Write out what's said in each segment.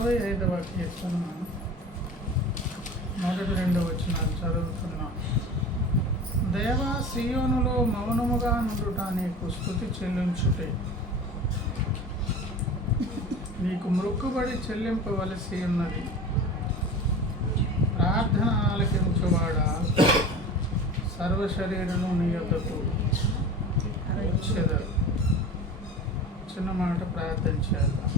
65వ కీర్తన మొదటి 2 వచనాలు చదువుతున్నాం. దేవా, సీయోనులో మౌనముగా నుండుట నీకు స్తుతి చెల్లించుటే, నీకు మొక్కుబడి చెల్లింపవలసి ఉన్నది. ప్రార్థన ఆలకించువాడా, సర్వశరీరును నీ యొద్దకు వచ్చెదరు. చిన్న మాట ప్రార్థన చేద్దాం.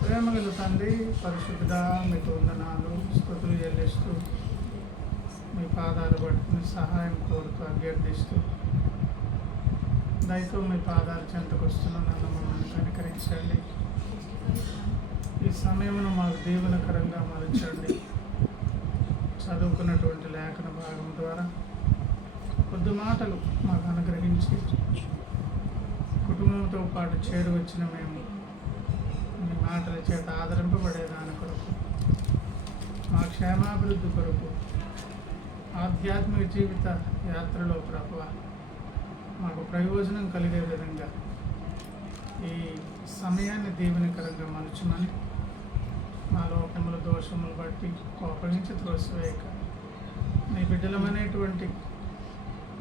ప్రేమగల తండ్రి, పరిశుద్ధుడా, మీకు వందనాలు, స్తుతులు చెల్లిస్తూ మీ పాదాలు పట్టుకుని సహాయం కోరుతూ అభ్యర్థిస్తూ దయతో మీ పాదాల చెంతకు వస్తున్న నన్ను మమ్మల్ని కనికరించండి. ఈ సమయమును మాకు దీవెనకరంగా మలచండి. చదువుకున్నటువంటి లేఖన భాగం ద్వారా కొద్ది మాటలు మాకు అనుగ్రహించి కుటుంబంతో పాటు చేరువచ్చిన మేము మీ మాటల చేత ఆదరింపబడేదాని కొరకు, మా క్షేమాభివృద్ధి కొరకు, ఆధ్యాత్మిక జీవిత యాత్రలో ప్రభువ మాకు ప్రయోజనం కలిగే విధంగా ఈ సమయాన్ని దీవెనకరంగా మలుచుమని, మా లోపముల దోషములు బట్టి కోపగించి త్రోసివేయక, మీ బిడ్డలమైనటువంటి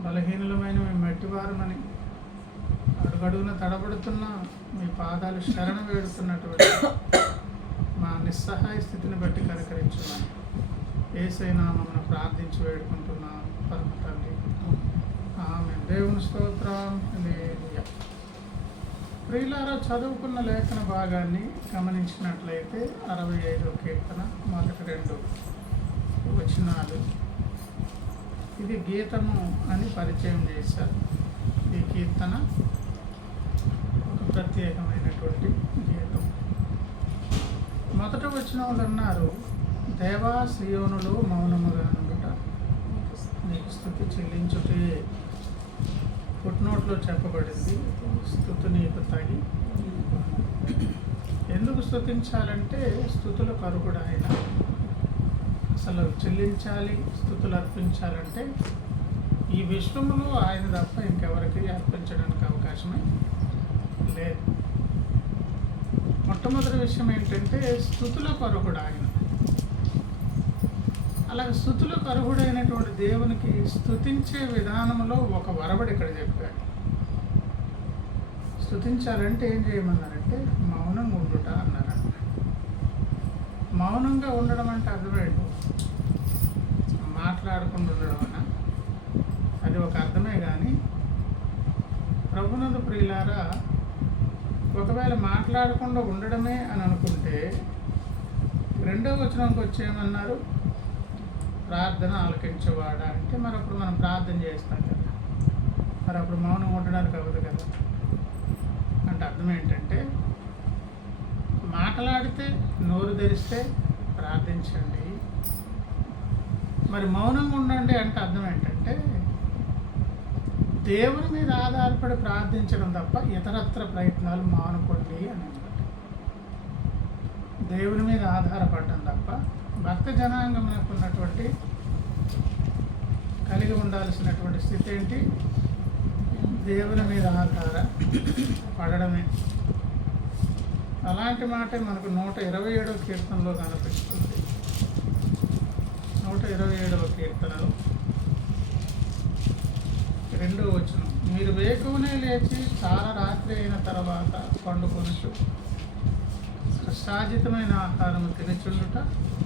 బలహీనులమైన మేము మట్టివారమని అడుగడుగున తడబడుతున్న మీ పాదాలు శరణ వేడుతున్నటువంటి మా నిస్సహాయ స్థితిని బట్టి కనికరించున్నాను. యేసయ్య నామమున ప్రార్థించి వేడుకుంటున్నాను పరమ తండ్రి, ఆమేన్. దేవుని స్తోత్రం. హల్లెలూయా. ప్రియులారా, చదువుకున్న లేఖన భాగాన్ని గమనించినట్లయితే 65వ కీర్తన మొదటి 2 వచనాలు, ఇది గీతము అని పరిచయం చేశారు. ఈ కీర్తన ఒక ప్రత్యేకమైనటువంటి గీతం. మొదట వచనంలో అన్నారు, దేవా, సీయోనులో మౌనముగా నుండుట నీకు స్తుతి చెల్లించుటే. ఫుట్నోట్లో చెప్పబడింది, స్తుతి నీకు తగి. ఎందుకు స్తుతించాలంటే స్తుతులకు అర్హుడు ఆయన. అసలు చెల్లించాలి, స్తుతులు అర్పించాలంటే ఈ విశ్వములో ఆయన తప్ప ఇంకెవరికి అర్పించడానికి అవకాశమే లేదు. మొట్టమొదటి విషయం ఏంటంటే స్తుతులకు అర్హుడు ఆయన. అలాగే స్తుతులకు అర్హుడైనటువంటి దేవునికి స్తుతించే విధానంలో ఒక వరబడి ఇక్కడ చెప్పాడు. స్తుతించాలంటే ఏం చేయమన్నారంటే మౌనంగా ఉండుట అన్నారంట. మౌనంగా ఉండడం అంటే అర్థమేంటి? మాట్లాడకుండా ఉండడం అన్న, అది ఒక అర్థమే. కానీ ప్రభునందు ప్రియులారా, ఒకవేళ మాట్లాడకుండా ఉండడమే అని అనుకుంటే 2వ వచనంకి వచ్చేయమన్నారు, ప్రార్థన ఆలకించేవాడా అంటే మరి అప్పుడు మనం ప్రార్థన చేస్తాం కదా, మరి అప్పుడు మౌనం ఉండడానికి అవ్వదు కదా. అంటే అర్థం ఏంటంటే మాట్లాడితే, నోరు తెరిస్తే ప్రార్థించండి, మరి మౌనంగా ఉండండి అంటే అర్థం ఏంటంటే దేవుని మీద ఆధారపడి ప్రార్థించడం తప్ప ఇతరత్ర ప్రయత్నాలు మానుకోండి అని అన్నమాట. దేవుని మీద ఆధారపడడం తప్ప భక్త జనాంగమునకు ఉన్నటువంటి కలిగి ఉండాల్సినటువంటి స్థితి ఏంటి? దేవుని మీద ఆధారపడడమే. అలాంటి మాటే మనకు 127వ కీర్తనలో కనిపిస్తుంది. 127వ కీర్తనలో 2వ వచనం, మీరు వేకువనే లేచి చాలా రాత్రి అయిన తర్వాత పండుకొనుచు కష్టాజితమైన ఆహారము తినిచుండుట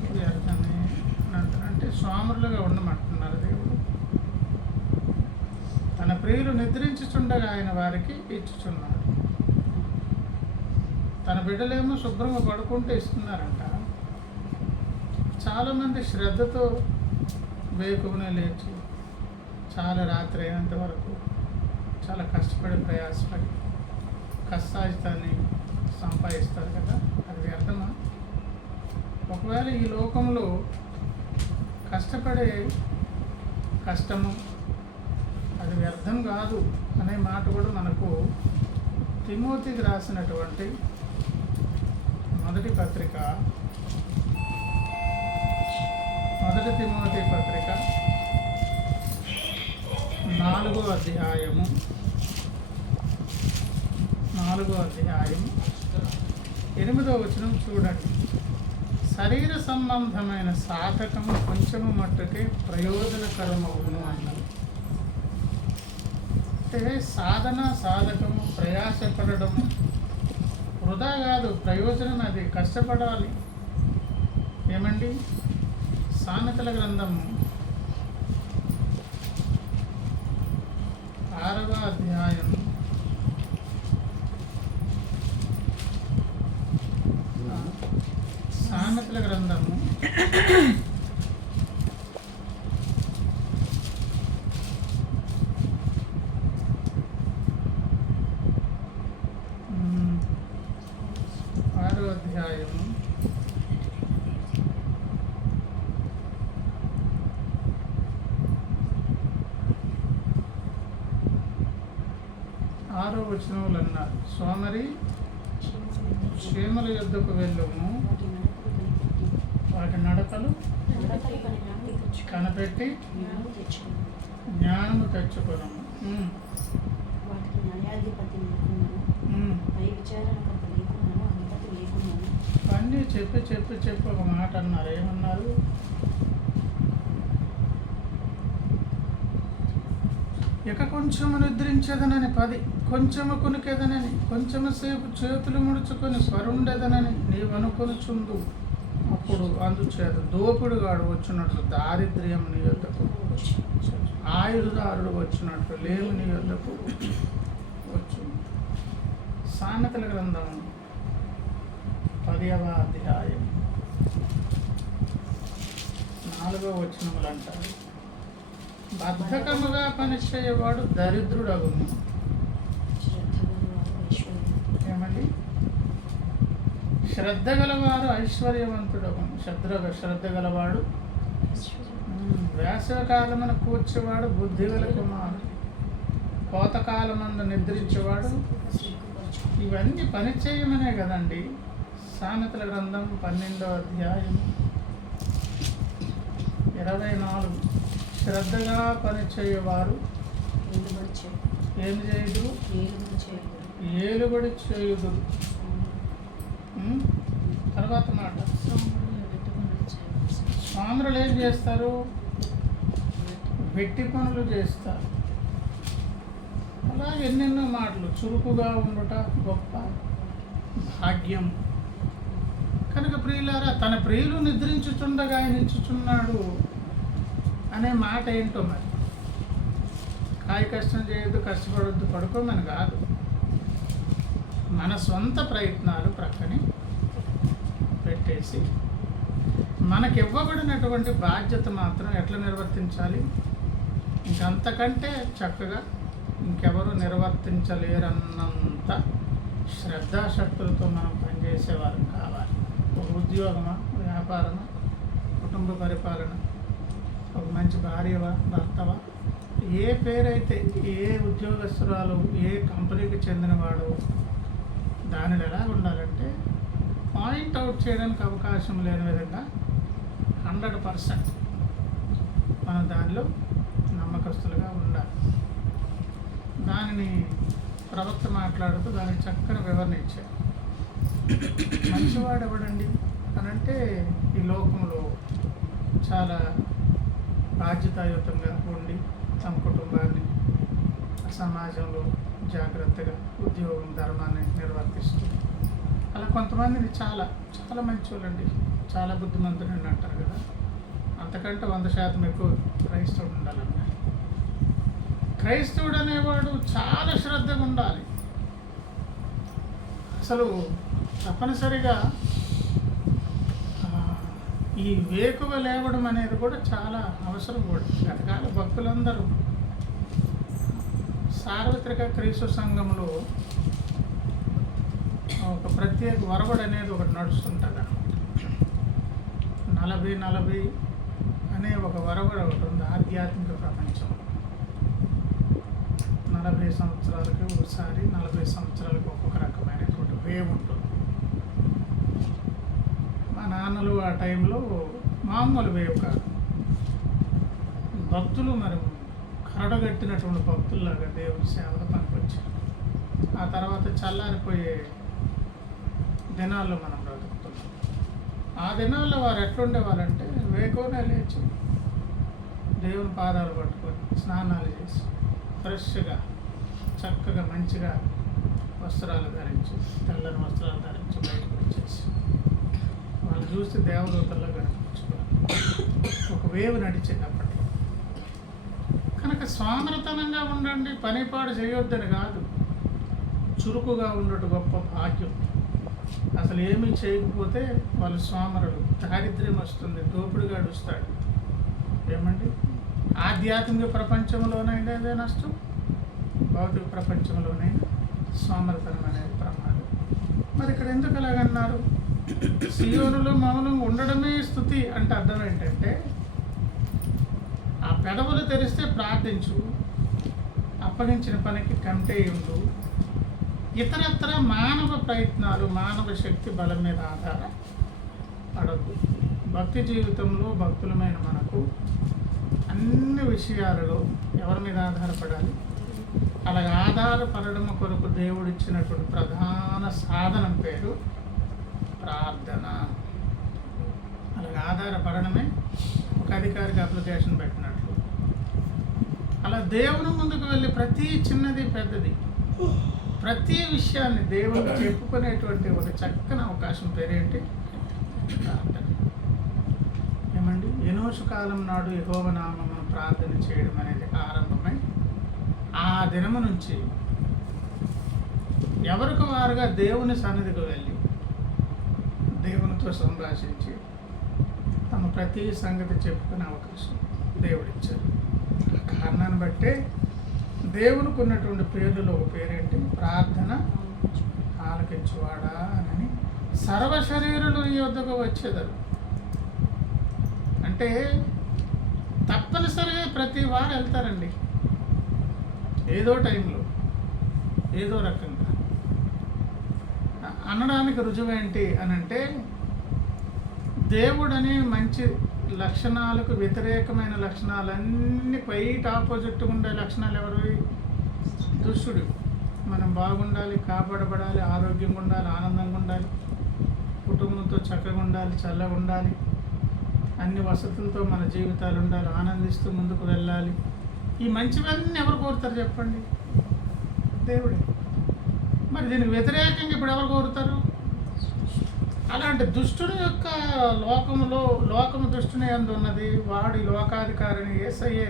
ఇది అర్థమే అంటే సోమరులుగా ఉండమంటున్నారు దేవుడు. తన ప్రియులు నిద్రించుచుండగా ఆయన వారికి ఇచ్చుచున్నాడు. తన బిడ్డలేమో శుభ్రంగా పడుకుంటూ ఇస్తున్నారంట. చాలామంది శ్రద్ధతో వేకువనే లేచి చాలా రాత్రి అయినంత వరకు చాలా కష్టపడి ప్రయాసపడి కష్టాజితాన్ని సంపాదిస్తారు కదా, అది వ్యర్థమా? ఒకవేళ ఈ లోకంలో కష్టపడే కష్టము అది వ్యర్థం కాదు అనే మాట కూడా మనకు తిమోతికి రాసినటువంటి మొదటి పత్రిక, మొదటి తిమోతి పత్రిక 4వ అధ్యాయము 8వ వచనం చూడండి. శరీర సంబంధమైన సాధకము కొంచెము మట్టుకే ప్రయోజనకరమవును అన్నారు. అంటే సాధకము ప్రయాసపడము వృధా కాదు, ప్రయోజనం. అది కష్టపడాలి. ఏమండి? సామెతల గ్రంథము 6వ అధ్యాయం 6వ వచనములు అన్నారు, సోమరి క్షేమల యుద్ధకు వెళ్ళము, వాటి నడకలు కనిపెట్టి జ్ఞానము తెచ్చుకున్నాము. అన్నీ చెప్పి ఒక మాట అన్నారు. ఏమన్నారు? ఇక కొంచెము నిద్రించదనని 10, కొంచెము కొనుకెదనని, కొంచెము సేపు చేతులు ముడుచుకొని పరుండెదనని నీవు అనుకొనుచుందు. అప్పుడు అందుచేత దోపుడుగాడు వచ్చినట్లు దారిద్ర్యం నీ యొద్దకు, ఆయుధదారుడు వచ్చినట్లు లేమి నీ యొద్దకు వచ్చు. సామెతల గ్రంథం 10వ అధ్యాయం 4వ వచనములు అంటారు, బద్ధకముగా పనిచేయవాడు దరిద్రుడగును. ఏమండి? శ్రద్ధ గలవారు ఐశ్వర్యవంతుడగును. శ్రద్ధ గలవాడు వేసవకాలమున కూర్చేవాడు బుద్ధిగల కుమారుడు. కోతకాలమందు నిద్రించేవాడు. ఇవన్నీ పని చేయమనే కదండి. సామెతల గ్రంథం 12వ అధ్యాయం 24, శ్రద్ధగా పనిచేయవారు ఏమి చేయదు? ఏలుబడి చేయుదు. తర్వాత మాట, స్వాములు ఏం చేస్తారు? వెట్టి పనులు చేస్తారు. అలా ఎన్నెన్నో మాటలు. చురుకుగా ఉండుట గొప్ప భాగ్యం. కనుక ప్రియులారా, తన ప్రియులు నిద్రించుచుండగా ఆయన ఇచ్చుచున్నాడు అనే మాట ఏంటో మరి. కాయ కష్టం చేయొద్దు, కష్టపడొద్దు, పడుకోమని కాదు. మన సొంత ప్రయత్నాలు ప్రక్కని పెట్టేసి మనకివ్వబడినటువంటి బాధ్యత మాత్రం ఎట్లా నిర్వర్తించాలి? ఇంకంతకంటే చక్కగా ఇంకెవరు నిర్వర్తించలేరన్నంత శ్రద్ధాశక్తులతో మనం పనిచేసేవారు కావాలి. ఒక ఉద్యోగమా, వ్యాపారమా, కుటుంబ పరిపాలన, ఒక మంచి భార్యవా, భర్తవా, ఏ పేరైతే, ఏ ఉద్యోగస్తురాలు, ఏ కంపెనీకి చెందినవాడు, దానిలో ఎలా ఉండాలంటే పాయింట్ అవుట్ చేయడానికి అవకాశం లేని విధంగా 100% మనం దానిలో నమ్మకస్తులుగా ఉండాలి. దానిని ప్రవక్త మాట్లాడుతూ దానికి చక్కని వివరణ ఇచ్చారు. మంచివాడు ఎవడండి అనంటే ఈ లోకంలో చాలా బాధ్యతాయుతంగా ఉండి తమ కుటుంబాన్ని, సమాజంలో జాగ్రత్తగా ఉద్యోగం, ధర్మాన్ని నిర్వర్తిస్తూ, అలా కొంతమందిని చాలా చాలా మంచి వాళ్ళండి, చాలా బుద్ధిమంతులు అని అంటారు కదా. అంతకంటే 100% ఎక్కువ క్రైస్తవుడు ఉండాలన్నారు. క్రైస్తవుడు అనేవాడు చాలా శ్రద్ధగా ఉండాలి. అసలు తప్పనిసరిగా ఈ వేకువ లేవడం అనేది కూడా చాలా అవసరం కూడా. గతకాల భక్తులందరూ సార్వత్రిక క్రీస్తు సంఘంలో ఒక ప్రత్యేక వరవడి అనేది ఒకటి నడుస్తుంటుంది అన్నమాట. 40 అనే ఒక వరవడి ఒకటి ఉంది ఆధ్యాత్మిక ప్రపంచం. 40 సంవత్సరాలకి ఒకసారి, 40 సంవత్సరాలకు ఒక్కొక్క రకమైనటువంటి వేవ్ ఉంటుంది. మా నాన్నలు ఆ టైంలో మామూలు వేవ్ కాదు. భక్తులు మరి కరడగట్టినటువంటి భక్తుల్లాగా దేవుని సేవలు పనికొచ్చారు. ఆ తర్వాత చల్లారిపోయే దినాల్లో మనం బ్రతుకుతున్నాం. ఆ దినాల్లో వారు ఎట్లుండేవారంటే వేకువనే లేచి దేవుని పాదాలు పట్టుకొని స్నానాలు చేసి ఫ్రెష్గా చక్కగా మంచిగా వస్త్రాలు ధరించి, తెల్లని వస్త్రాలు ధరించి బయటకు వచ్చేసి వాళ్ళు చూస్తే దేవదూతల్లో కనిపించుకోవాలి. ఒక వేవు నడిచేటప్పటికి కనుక సోమరతనంగా ఉండండి, పనిపాడు చేయొద్దని కాదు. చురుకుగా ఉండటం గొప్ప భాగ్యం. అసలు ఏమీ చేయకపోతే వాళ్ళు సోమరులు, దారిద్ర్యం వస్తుంది, దోపిడి గడుస్తాడు. ఏమండి, ఆధ్యాత్మిక ప్రపంచంలోనైనా అదే నష్టం, భౌతిక ప్రపంచంలోనైనా సోమరతనం అనేది ప్రమాదం. మరి ఇక్కడ ఎందుకు అలాగన్నారు? సియోనులో మౌనంగా ఉండడమే స్తుతి అంటే అర్థం ఏంటంటే, ఆ పెదవులు తెరిస్తే ప్రార్థించు, అప్పగించిన పనికి కంటే ఉండు, ఇతరత్ర మానవ ప్రయత్నాలు, మానవ శక్తి బలం మీద ఆధారపడద్దు. భక్తి జీవితంలో భక్తులమైన మనకు అన్ని విషయాలలో ఎవరి మీద ఆధారపడాలి? అలాగే ఆధారపడడం కొరకు దేవుడు ఇచ్చినటువంటి ప్రధాన సాధనం పేరు ప్రార్థన. అలాగే ఆధారపడడమే ఒక అధికారికి అప్లికేషన్ పెట్టినట్లు. అలా దేవుని ముందుకు వెళ్ళి ప్రతి చిన్నది పెద్దది ప్రతి విషయాన్ని దేవుడికి చెప్పుకునేటువంటి ఒక చక్కని అవకాశం పేరేంటి? ప్రార్థన. ఏమండి, ఎనోషు కాలం నాడు యెహోవా నామమును ప్రార్థన చేయడం అనేది ఆరంభమై ఆ దినము నుంచి ఎవరికి వారుగా దేవుని సన్నిధికి వెళ్ళి దేవునితో సంభాషించి తమ ప్రతి సంగతి చెప్పుకునే అవకాశం దేవుడిచ్చారు. ఆ కారణాన్ని బట్టే దేవునికి ఉన్నటువంటి పేర్లలో ఒక పేరేంటి? ప్రార్థన ఆలకించువాడా అని. సర్వశరీరులు ఈ వద్దకు వచ్చేదారు అంటే తప్పనిసరిగా ప్రతి వారు వెళ్తారండి, ఏదో టైంలో ఏదో రకంగా. అనడానికి రుజువేంటి అని అంటే, దేవుడని మంచి లక్షణాలకు వ్యతిరేకమైన లక్షణాలన్నీ క్వైట్ ఆపోజిట్ ఉండే లక్షణాలు ఎవరివి? దుష్టుడు. మనం బాగుండాలి, కాపాడబడాలి, ఆరోగ్యంగా ఉండాలి, ఆనందంగా ఉండాలి, కుటుంబంతో చక్కగా ఉండాలి, చల్లగా ఉండాలి, అన్ని వసతులతో మన జీవితాలు ఉండాలి, ఆనందిస్తూ ముందుకు వెళ్ళాలి. ఈ మంచివన్నీ ఎవరు కోరుతారు చెప్పండి? దేవుడే. మరి దీనికి వ్యతిరేకంగా ఇప్పుడు ఎవరు కోరుతారు? అలాంటి దుష్టుని యొక్క లోకము దుష్టుని యందు ఉన్నది, వాడి లోకాధికారిని యేసయ్యే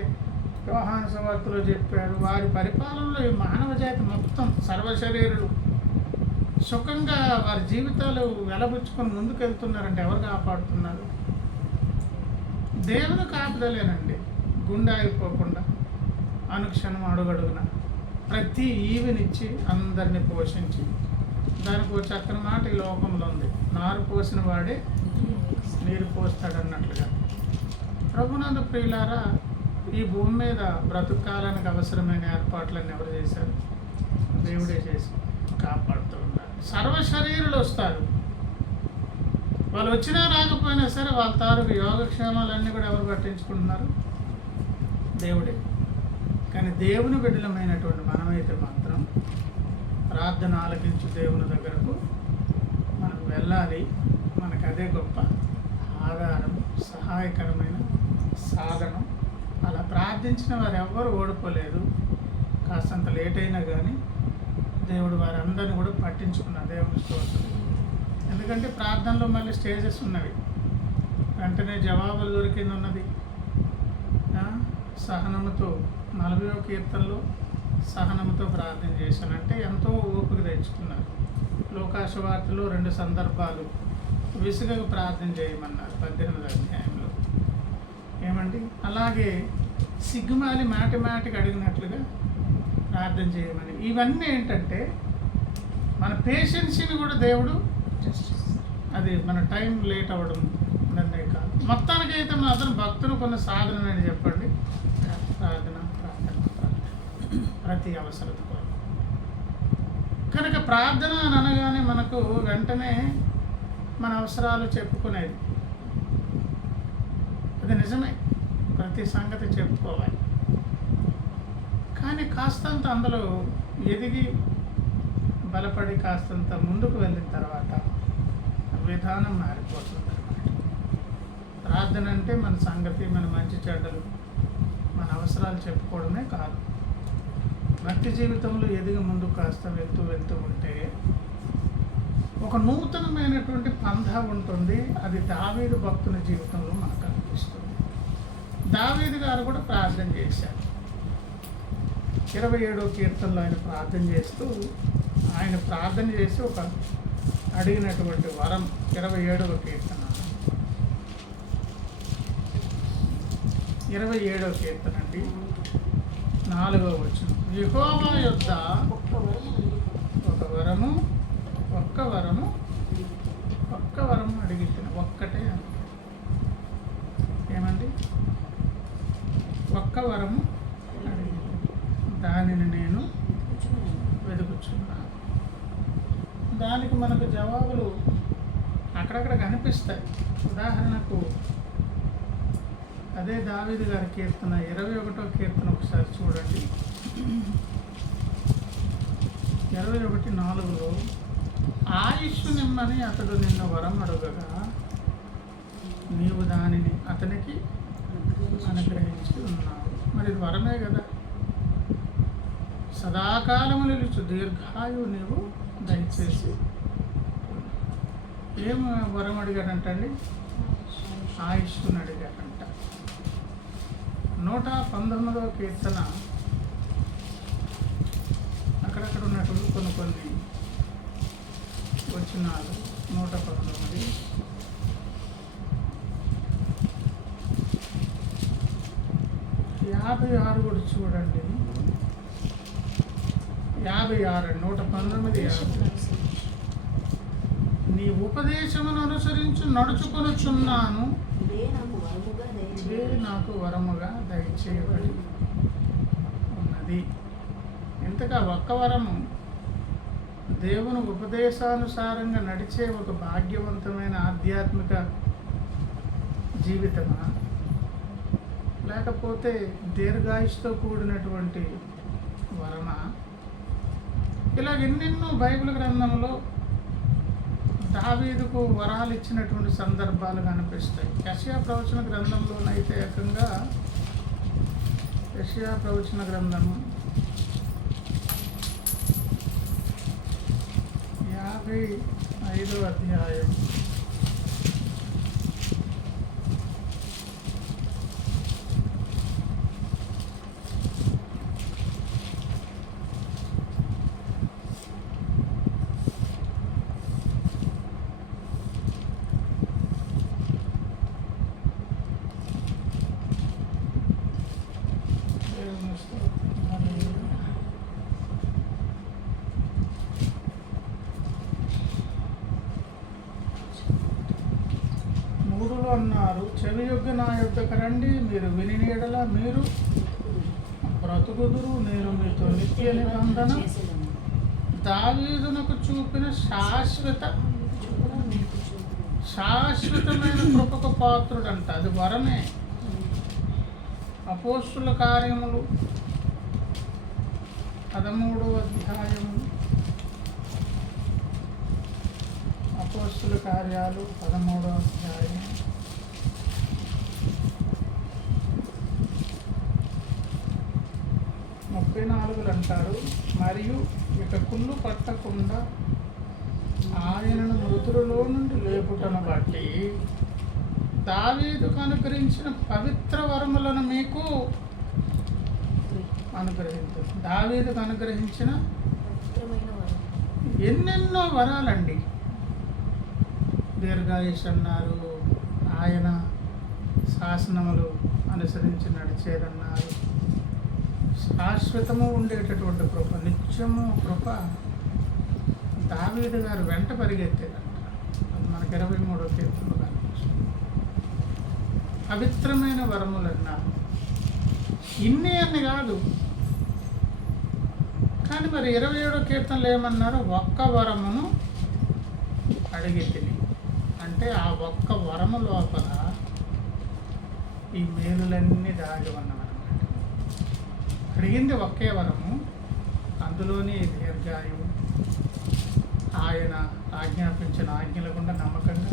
యోహాను సువార్తలో చెప్పాడు. వారి పరిపాలనలో ఈ మానవ జాతి మొత్తం సర్వశరీరులు సుఖంగా వారి జీవితాలు వెలబుచ్చుకొని ముందుకు వెళ్తున్నారంటే ఎవరు కాపాడుతున్నారు? దేవుని కాపుదలేనండి. గుండె అయిపోకుండా అనుక్షణం అడుగడుగున ప్రతి ఈవినిచ్చి అందరినీ పోషించి, దానికి ఒక చక్కని మాట ఈ లోకంలో ఉంది, నారు పోసిన వాడే నీరు పోస్తాడన్నట్లుగా. ప్రభునందు ప్రియులారా, ఈ భూమి మీద బ్రతుకాలానికి అవసరమైన ఏర్పాట్లన్నీ ఎవరు చేశారు? దేవుడే చేసి కాపాడుతూ ఉన్నారు. సర్వశరీరులు వస్తారు, వాళ్ళు వచ్చినా రాకపోయినా సరే వాళ్ళ తాలూకు యోగక్షేమాలన్నీ కూడా ఎవరు పట్టించుకుంటున్నారు? దేవుడే. కానీ దేవుని బిడ్డలమైనటువంటి మనమైతే మాత్రం ప్రార్థన ఆలకించు దేవుని దగ్గరకు మనం వెళ్ళాలి. మనకు అదే గొప్ప ఆధారం, సహాయకరమైన సాధనం. అలా ప్రార్థించిన వారు ఎవ్వరు ఓడిపోలేదు. కాస్తంత లేట్ అయినా కానీ దేవుడు వారందరినీ కూడా పట్టించుకున్న దేవుని స్తోత్రం. ఎందుకంటే ప్రార్థనలో మళ్ళీ స్టేజెస్ ఉన్నవి, వెంటనే జవాబులు దొరికింది ఉన్నది. సహనముతో 40వ కీర్తనలో సహనముతో ప్రార్థన చేశానంటే ఎంతో ఓపిక తెచ్చుకున్నారు. లోకాసు వార్తలో 2 సందర్భాలు విసుగకు ప్రార్థన చేయమన్నారు 18వ అధ్యాయంలో. ఏమండి, అలాగే సిగ్గుమాలి మాటికి అడిగినట్లుగా ప్రార్థన చేయమని. ఇవన్నీ ఏంటంటే మన పేషెన్సీని కూడా దేవుడు, అది మన టైం లేట్ అవ్వడం నన్నే కాదు. మొత్తానికైతే మాత్రం భక్తులు కొన్ని సాధన అని చెప్పండి, ప్రార్థన ప్రతి అవసరత కొరకు. కనుక ప్రార్థన అని అనగానే మనకు వెంటనే మన అవసరాలు చెప్పుకునేది, అది నిజమే, ప్రతి సంగతి చెప్పుకోవాలి. కానీ కాస్తంత అందులో ఎదిగి బలపడి కాస్తంత ముందుకు వెళ్ళిన తర్వాత విధానం మారిపోతుంది అన్నమాట. ప్రార్థన అంటే మన సంగతి, మన మంచి చెడ్డలు, మన అవసరాలు చెప్పుకోవడమే కాదు. భక్తి జీవితంలో ఎదిగి ముందు కాస్త వెళ్తూ ఉంటే ఒక నూతనమైనటువంటి పంథ ఉంటుంది. అది దావీదు భక్తుని జీవితంలో మనకు అనిపిస్తుంది. దావీదు గారు కూడా ప్రార్థన చేశారు. 27వ కీర్తనలో ఆయన ప్రార్థన చేస్తూ, ఆయన ప్రార్థన చేసి ఒక అడిగినటువంటి వరం. 27వ కీర్తన 27వ కీర్తన అండి, 4వ వచనం. యెహోవా యొద్ద ఒక్క వరము అడిగిన. ఒక్కటే ఏమండి? ఒక్క వరము అడిగి దానిని నేను వెతుకుచున్నాను. దానికి మనకు జవాబులు అక్కడక్కడ కనిపిస్తాయి. ఉదాహరణకు అదే దావీదు గారి కీర్తన 21వ కీర్తన ఒకసారి చూడండి. 21:4 ఆయుష్షు నిమ్మని అతడు నిన్ను వరం అడుగగా నీవు దానిని అతనికి అనుగ్రహించి ఉన్నావు. మరి ఇది వరమే కదా. సదాకాలము నిలుచు దీర్ఘాయువు నీవు దయచేసి. ఏం వరం అడిగాడంటండి? ఆయుష్ను అడిగాడంట. 119వ కీర్తన అక్కడక్కడ ఉన్నటువంటి కొన్ని వచనాలు. 119, 56 కూడా చూడండి. 56, 119:50. నీ ఉపదేశమును అనుసరించి నడుచుకొనుచున్నాను, ఇదే నాకు వరముగా దయచేయబడి ఉన్నది. ఇంతగా ఒక్క వరము దేవుని ఉపదేశానుసారంగా నడిచే ఒక భాగ్యవంతమైన ఆధ్యాత్మిక జీవితమా, లేకపోతే దీర్ఘాయుష్తో కూడినటువంటి వరమా? ఇలాగ ఎన్నెన్నో బైబిల్ గ్రంథంలో దావీదుకు వరాలు ఇచ్చినటువంటి సందర్భాలు కనిపిస్తాయి. యెషయా ప్రవచన గ్రంథంలోనైతే ఏకంగా యెషయా ప్రవచన గ్రంథము 55వ అధ్యాయం 3లో అన్నారు, చెవియొగ్గి నా యొద్దకు రండి, మీరు విని నీడల మీరు బ్రతుకుదురు, నేను మీతో నిత్య నిబంధన దావీదునకు చూపిన శాశ్వతమైన కృపకు పాత్రుడంట. అది వరమే. అపోస్తుల కార్యములు 13వ అధ్యాయము, అపోస్తుల కార్యాలు 13వ అధ్యాయం 34 అంటారు, మరియు ఇక కుళ్ళు పట్టకుండా ఆయనను మృతులలో నుండి లేపుటను బట్టి దావీదుకు అనుగ్రహించిన పవిత్ర వరములను మీకు అనుగ్రహించు. దావీదుకు అనుగ్రహించిన ఎన్నెన్నో వరాలండి. దీర్ఘాయుష్ అన్నారు, ఆయన శాసనములు అనుసరించి నడిచేదన్నారు, శాశ్వతము ఉండేటటువంటి కృప, నిత్యము కృప దావీదు గారు వెంట పరిగెత్తేదంట. అది మనకి 23వ కీర్తనలో కనిపిస్తుంది. పవిత్రమైన వరములు అన్నారు. అన్ని కాదు కానీ మరి 27వ కీర్తనలు ఏమన్నారు? ఒక్క వరమును అడిగి తిని. అంటే ఆ ఒక్క వరము లోపల ఈ మేలులన్నీ దాగి ఉన్నవన్నమాట. అడిగింది ఒకే వరము, అందులోని దీర్ఘాయువు, ఆయన ఆజ్ఞాపించిన ఆజ్ఞల గుండా నమ్మకంగా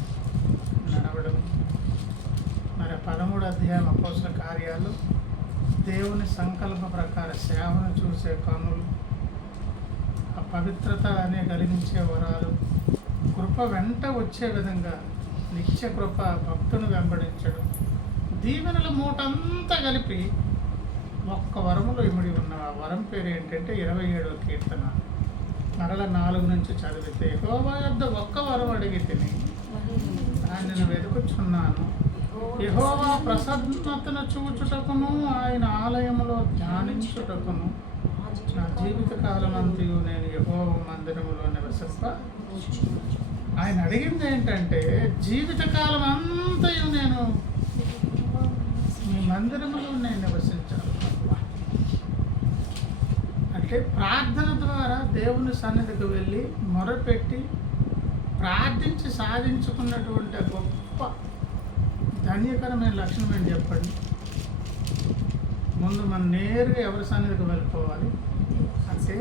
నడవడం. మరి 13వ అధ్యాయం అపోస్తల కార్యాలు దేవుని సంకల్ప ప్రకార సేవను చూసే కనులు, ఆ పవిత్రత అనే కలిగించే వరాలు, కృప వెంట వచ్చే విధంగా నిత్య కృప భక్తుని వెంబడించడం, దీవెనల మూటంతా కలిపి ఒక్క వరములో ఇమిడి ఉన్న ఆ వరం పేరు ఏంటంటే 27వ కీర్తన మరల 4 నుంచి చదివితే, యెహోవా యొద్ద ఒక్క వరం అడిగి తిని దానిని వెతుకుచున్నాను, యెహోవా ప్రసన్నతను చూచుటకును ఆయన ఆలయములో ధ్యానించుటకును నా జీవిత కాలమంతయు నేను యెహోవా మందిరములో నివసింప. ఆయన అడిగింది ఏంటంటే, జీవితకాలం అంతయు నేను మీ మందిరములో నేను నివసించాలి. అంటే ప్రార్థన ద్వారా దేవుని సన్నిధికి వెళ్ళి మొరపెట్టి ప్రార్థించి సాధించుకున్నటువంటి గొప్ప ధన్యకరమైన లక్షణం ఏంటి చెప్పండి? ముందు మనం నేరుగా ఎవరి సన్నిధికి వెళ్ళిపోవాలి అంటే,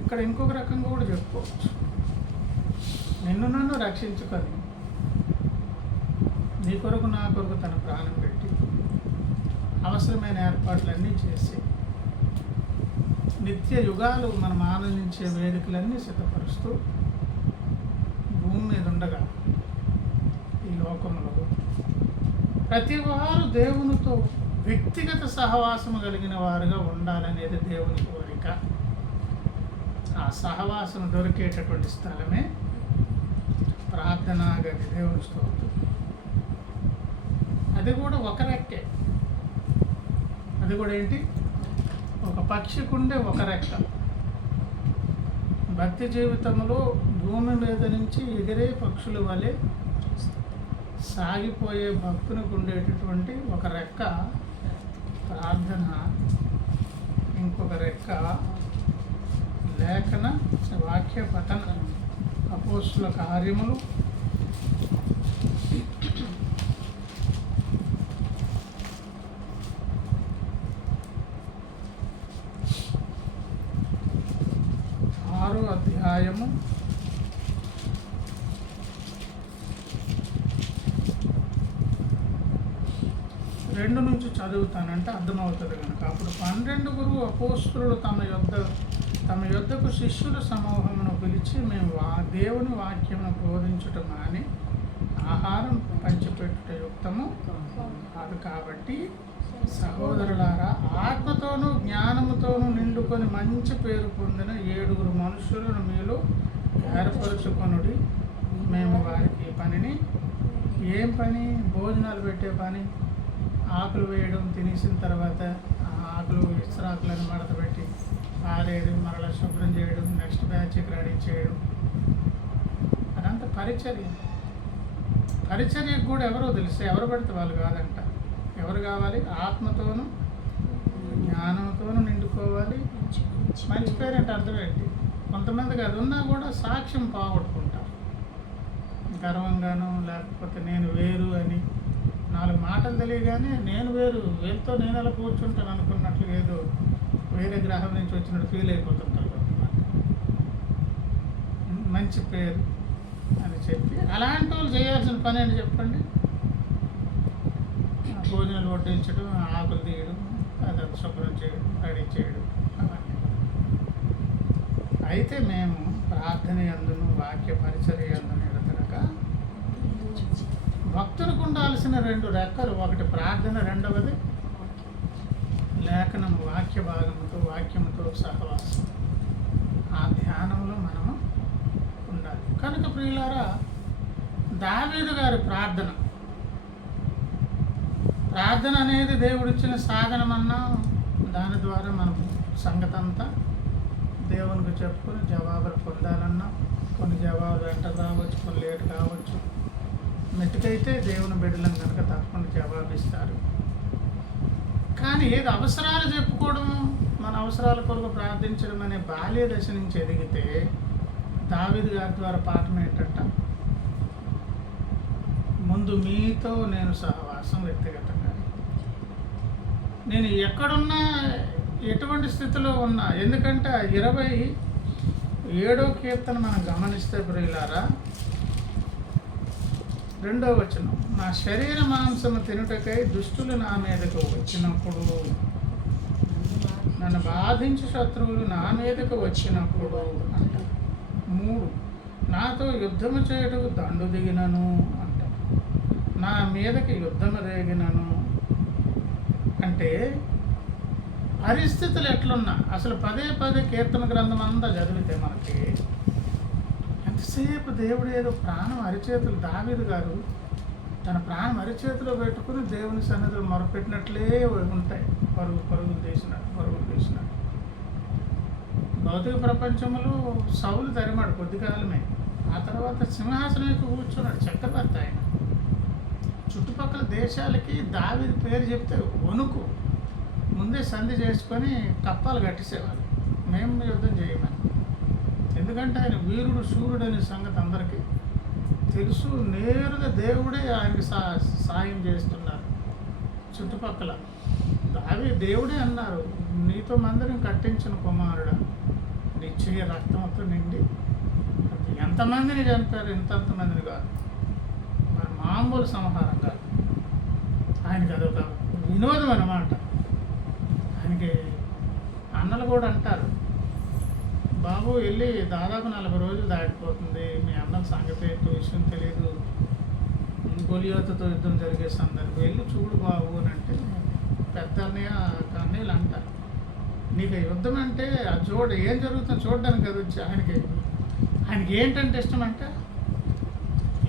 ఇక్కడ ఇంకొక రకంగా కూడా చెప్పుకోవచ్చు. నన్ను రక్షించుకొని నీ కొరకు నా కొరకు తన ప్రాణం పెట్టి అవసరమైన ఏర్పాట్లన్నీ చేసి నిత్య యుగాలు మనం ఆనందించే వేదికలన్నీ సిద్ధపరుస్తూ భూమి మీద ఉండగా ఈ లోకంలో ప్రతి వారు దేవునితో వ్యక్తిగత సహవాసము కలిగిన వారుగా ఉండాలనేది దేవుని కోరిక. ఆ సహవాసం దొరికేటటువంటి స్థలమే ప్రార్థనా గది. దేవుని స్తోత్రం. అది కూడా ఒక రెక్కే. అది కూడా ఏంటి? ఒక పక్షికుండే ఒక రెక్క. భక్తి జీవితంలో భూమి మీద నుంచి ఎగిరే పక్షుల వలె సాగిపోయే భక్తునికి ఉండేటటువంటి ఒక రెక్క ప్రార్థన, ఇంకొక రెక్క లేఖన వాక్య పఠన, అపోస్తుల కార్యములు, ఆరో అధ్యాయము 2 నుంచి చదువుతానంటే అర్థమవుతుంది కనుక. అప్పుడు 12 అపోస్తలులు తమ యొద్దకు శిష్యుల సమూహమును పిలిచి, మేము దేవుని వాక్యమును బోధించుట మాని ఆహారం పంచిపెట్టుట యుక్తము కాదు. కాబట్టి సహోదరులారా, ఆత్మతోనూ జ్ఞానముతోనూ నిండుకొని మంచి పేరు పొందిన 7 మనుషులను మీలో ఏర్పరచుకొనుడి. మేము వారికి పనిని, ఏం పని? భోజనాలు పెట్టే పని. ఆకులు వేయడం, తినేసిన తర్వాత ఆ ఆకులు ఇస్త్రాకులను మడత పెట్టి ఆరేయడం, మరలా శుభ్రం చేయడం, నెక్స్ట్ బ్యాచ్కి రెడీ చేయడం, అదంతా పరిచర్య. పరిచర్యకు కూడా ఎవరో తెలిస్తే ఎవరు పడితే వాళ్ళు కాదంట. ఎవరు కావాలి? ఆత్మతోనూ జ్ఞానంతోనూ నిండుకోవాలి. మంచి పేరంటే అర్థం ఏంటి? కొంతమందికి అది ఉన్నా కూడా సాక్ష్యం పోగొట్టుకుంటారు. గర్వంగాను, లేకపోతే నేను వేరు అని 4 మాటలు తెలియగానే నేను వేరు, వీళ్ళతో నేను అలా కూర్చుంటాను అనుకున్నట్లు ఏదో వేరే గ్రహం నుంచి వచ్చినట్టు ఫీల్ అయిపోతుంటారు కొంతమంది. మంచి పేరు అని చెప్పి అలాంటి వాళ్ళు చేయాల్సిన పని ఏంటి చెప్పండి? భోజనాలు వడ్డించడం, ఆకులు తీయడం, అదంతా శుభ్రం చేయడం, రెడీ చేయడం, అవన్నీ. అయితే మేము ప్రార్థన యందును వాక్య పరిచర్య యందును ఎడతెగక భక్తులకు ఉండాల్సిన 2 రెక్కలు, ఒకటి ప్రార్థన, రెండవది లేఖనము, వాక్య భాగముతో వాక్యముతో సహవాసం. ఆ ధ్యానంలో మనము ఉండాలి. కనుక ప్రియులారా, దావీదు గారి ప్రార్థన అనేది దేవుడిచ్చిన సాధనమన్నా, దాని ద్వారా మనం సంగతంతా దేవునికి చెప్పుకొని జవాబులు పొందాలన్నా, కొన్ని జవాబులు వెంట రావచ్చు, కొన్ని లేట్ కావచ్చు. మెట్టుకైతే దేవుని బిడ్డలను కనుక తప్పకుండా జవాబిస్తారు. కానీ ఏది అవసరాలు చెప్పుకోవడం, మన అవసరాల కొరకు ప్రార్థించడం అనే బాల్య దశ నుంచి ఎదిగితే దావీదు గారి ద్వారా పాఠం ఏంటంట? ముందు మీతో నేను సహవాసం, వ్యక్తిగతంగా నేను ఎక్కడున్నా, ఎటువంటి స్థితిలో ఉన్నా. ఎందుకంటే 20 7వ కీర్తన మనం గమనిస్తే ప్రియులారా, 2వ వచనం, నా శరీర మాంసము తినుటకై దుష్టులు నా మీదకు వచ్చినప్పుడు, నన్ను బాధించు శత్రువులు నా మీదకు వచ్చినప్పుడు అంట. 3, నాతో యుద్ధము చేయుటకు దండు దిగినను అంట, నా మీదకి యుద్ధము రేగినను. అంటే పరిస్థితులు ఎట్లున్నా, అసలు పదే కీర్తన గ్రంథం అంతా చదివితే మనకి ఎంతసేపు దేవుడు ఏదో ప్రాణం అరిచేతులు, దావీదు గారు తన ప్రాణం అరిచేతిలో పెట్టుకుని దేవుని సన్నిధిలో మొరపెట్టినట్లే ఉంటాయి. పరుగులు తీసినాడు. భౌతిక ప్రపంచంలో సౌలు తరిమాడు కొద్ది కాలమే. ఆ తర్వాత సింహాసనం ఎక్కువ కూర్చున్నాడు, చక్రవర్తి ఆయన. చుట్టుపక్కల దేశాలకి దావీదు పేరు చెప్తే వణుకు. ముందే సంధి చేసుకొని కప్పాలు కట్టేసేవాళ్ళు, మేము యుద్ధం చేయమని. ఎందుకంటే ఆయన వీరుడు, శూరుడు అనే సంగతి అందరికీ తెలుసు. నేరుగా దేవుడే ఆయనకి సాయం చేస్తున్నారు. చుట్టుపక్కల దేవుడే అన్నారు, నీతో మందిరం కట్టించిన కుమారుడా, నీ చెయ్యి రక్తంతో నిండి. ఎంతమందిని చంపారు? ఇంతంతమందిని కాదు, మరి మామూలు సంహారం కాదు. ఆయనకి అదొక వినోదం అన్నమాట. ఆయనకి అన్నలు కూడా అంటారు, బాబు వెళ్ళి దాదాపు 40 రోజులు దాటిపోతుంది, మీ అన్నల సంగతి ఏంటో విషయం తెలియదు, గొలియోతుతో యుద్ధం జరిగే సందర్భం, వెళ్ళి చూడు బాబు అని అంటే పెద్ద అన్నయ్యలు అంటారు, నీకు యుద్ధం అంటే అది ఏం జరుగుతుందో చూడడానికి కదా వచ్చి. ఆయనకి ఏంటంటే ఇష్టం అంటే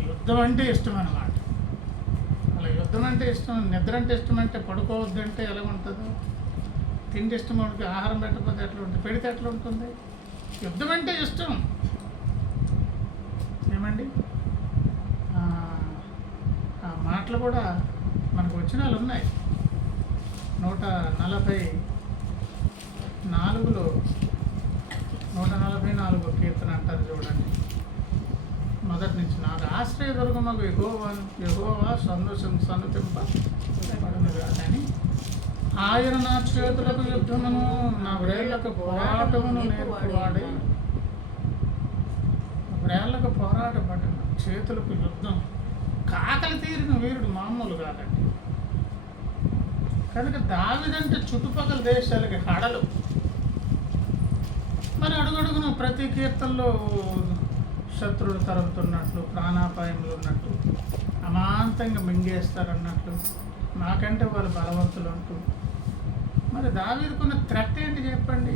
యుద్ధం అంటే ఇష్టం అన్నమాట. అలా యుద్ధం అంటే ఇష్టం, నిద్ర అంటే ఇష్టం. అంటే పడుకోవద్దంటే ఎలా ఉంటుందో, తిండి ఇష్టం, వాడికి ఆహారం పెట్టకపోతే ఎట్లా ఉంటుంది, పెడితే ఎట్లా ఉంటుంది. యుద్ధం అంటే ఇష్టం. ఏమండి, ఆ మాటలు కూడా మనకు వచనాలు ఉన్నాయి. 144 కీర్తన అంటారు చూడండి, మొదటి నుంచి, నాకు ఆశ్రయదుర్గమగు యెహోవా సన్నుతింపబడును కాదని, ఆయన నా చేతులకు యుద్ధమును, నా వ్రేళ్లకు పోరాటమును నేర్పువాడే. వ్రేళ్లకు పోరాటపడిన, చేతులకు యుద్ధం, కాకలు తీరిన వీరుడు మామూలు కాదండి. కనుక దావీదంటే చుట్టుపక్కల దేశాలకి హడలు. మరి అడుగడుగున ప్రతి కీర్తనలో శత్రువులు తరుగుతున్నట్లు, ప్రాణాపాయములు ఉన్నట్లు, అమాంతంగా మింగేస్తారన్నట్లు, నాకంటే వాళ్ళు బలవంతులు అంటూ. మరి దావీదుకున్న థ్రెట్ ఏంటి చెప్పండి?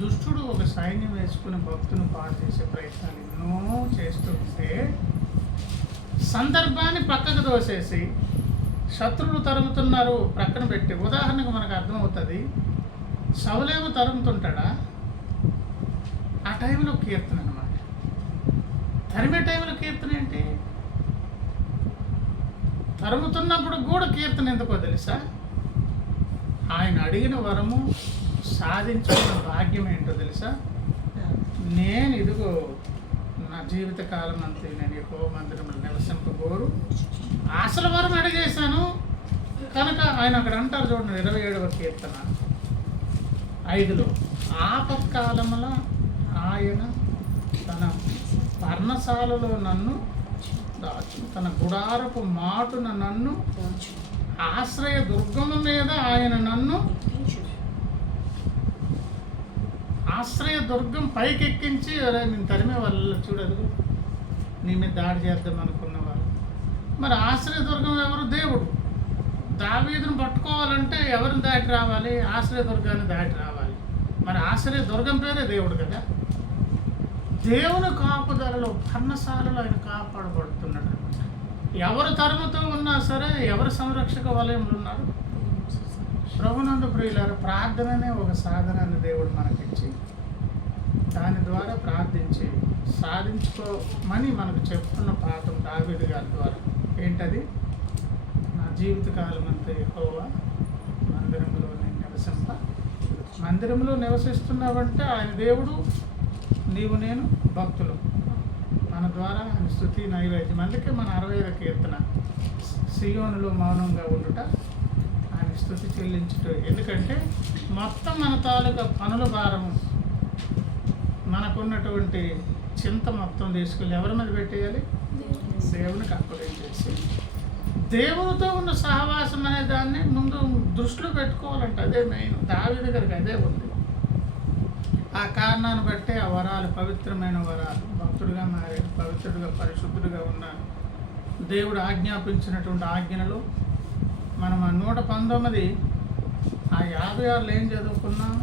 దుష్టుడు ఒక సైన్యం వేసుకుని భక్తుని పాడు చేసే ప్రయత్నాలు ఎన్నో చేస్తూ ఉంటే, సందర్భాన్ని పక్కకు దోసేసి శత్రువులు తరుగుతున్నారు ప్రక్కన పెట్టి, ఉదాహరణకు మనకు అర్థమవుతుంది, సౌలేమో తరుముతుంటాడా, ఆ టైంలో కీర్తన అన్నమాట. తరిమే టైంలో కీర్తన ఏంటి? తరుముతున్నప్పుడు కూడా కీర్తన ఎందుకో తెలుసా? ఆయన అడిగిన వరము సాధించుకున్న భాగ్యం ఏంటో తెలుసా? నేను ఇదిగో నా జీవితకాలం అంతే నేను యెహోవా మందిరంలో నివసింపగోరు, అసలు వరం అడిగేశాను కనుక ఆయన అక్కడ అంటారు చూడండి, 27వ కీర్తన 5లో, ఆపత్కాలముల ఆయన తన పర్ణశాలలో నన్ను దాచు, తన గుడారపు మాటున నన్ను, ఆశ్రయ దుర్గము మీద ఆయన నన్ను, ఆశ్రయ దుర్గం పైకెక్కించి, నేను తరిమే వాళ్ళు చూడదు, నీ మీద దాడి చేద్దాం అనుకున్న వాళ్ళు. మరి ఆశ్రయ దుర్గం ఎవరు? దేవుడు. దావీదును పట్టుకోవాలంటే ఎవరిని దాటి రావాలి? ఆశ్రయ దుర్గాన్ని దాటి రావాలి. మరి ఆశ్రయ దుర్గం పేరే దేవుడు కదా. దేవుని కాపుదలలో, పర్ణశాలలో ఆయన కాపాడబడుతున్నాడు. ఎవరు తరుముతూ ఉన్నా సరే, ఎవరు సంరక్షక వలయంలో ఉన్నారు? ప్రభునందు ప్రియులారా, ప్రార్థననే ఒక సాధనాన్ని దేవుడు మనకిచ్చి, దాని ద్వారా ప్రార్థించి సాధించుకోమని మనకు చెప్తున్న పాఠం దావీదు గారి ద్వారా. ఏంటది? నా జీవితకాలం అంతా యెహోవా మందిరంలో నేను నివసింప. మందిరంలో నివసిస్తున్నావంటే ఆయన దేవుడు, నీవు నేను భక్తులు, మన ద్వారా ఆయన స్తుతి నైవేద్యం. అందుకే మన 65వ కీర్తన, సియోనులో మౌనంగా ఉండుట, ఆయన స్తుతి చెల్లించుట. ఎందుకంటే మొత్తం మన తాలూకా పనుల భారము మనకున్నటువంటి చింత మొత్తం తీసుకెళ్ళి ఎవరి మీద పెట్టేయాలి? దేవునికి అప్పగించేసి దేవునితో ఉన్న సహవాసం అనే దాన్ని ముందు దృష్టిలో పెట్టుకోవాలంటే అదే మెయిన్. దావీదు గారికి అదే ఉంది. ఆ కారణాన్ని బట్టి ఆ వరాలు పవిత్రమైన వరాలు, భక్తుడిగా మారాడు, పవిత్రుడిగా పరిశుద్ధుడిగా ఉన్నారు. దేవుడు ఆజ్ఞాపించినటువంటి ఆజ్ఞలు మనం ఆ 119 ఆ 56 ఏం చదువుకున్నాం?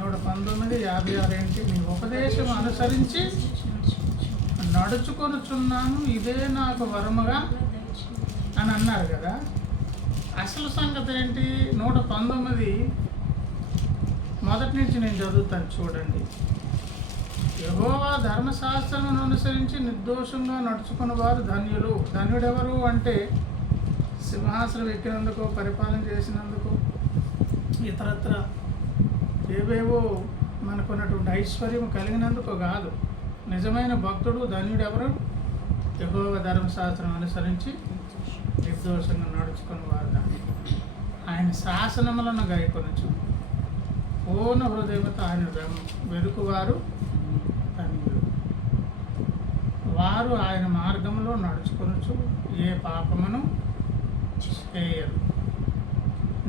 119, 56 ఏంటి? నీ ఉపదేశం అనుసరించి నడుచుకొనుచున్నాను, ఇదే నాకు వరముగా అని అన్నారు కదా. అసలు సంగతి ఏంటి? 119 మొదటి నుంచి నేను చదువుతాను చూడండి. యెహోవా ధర్మశాస్త్రమును అనుసరించి నిర్దోషంగా నడుచుకున్న వారు ధన్యులు. ధన్యుడెవరు అంటే సింహాసనం ఎక్కినందుకు, పరిపాలన చేసినందుకు, ఇతరత్ర ఏవేవో మనకున్నటువంటి ఐశ్వర్యం కలిగినందుకు కాదు. నిజమైన భక్తుడు ధన్యుడెవరు? యెహోవా ధర్మశాస్త్రం అనుసరించి నిర్దోషంగా నడుచుకుని వారు ధన్యులు. ఆయన శాసనములను గైకొనొచ్చు పూర్ణ హృదయముతో ఆయన వెదుకువారు ధన్యులు. వారు ఆయన మార్గంలో నడుచుకొనొచ్చు, ఏ పాపమును చేయరు.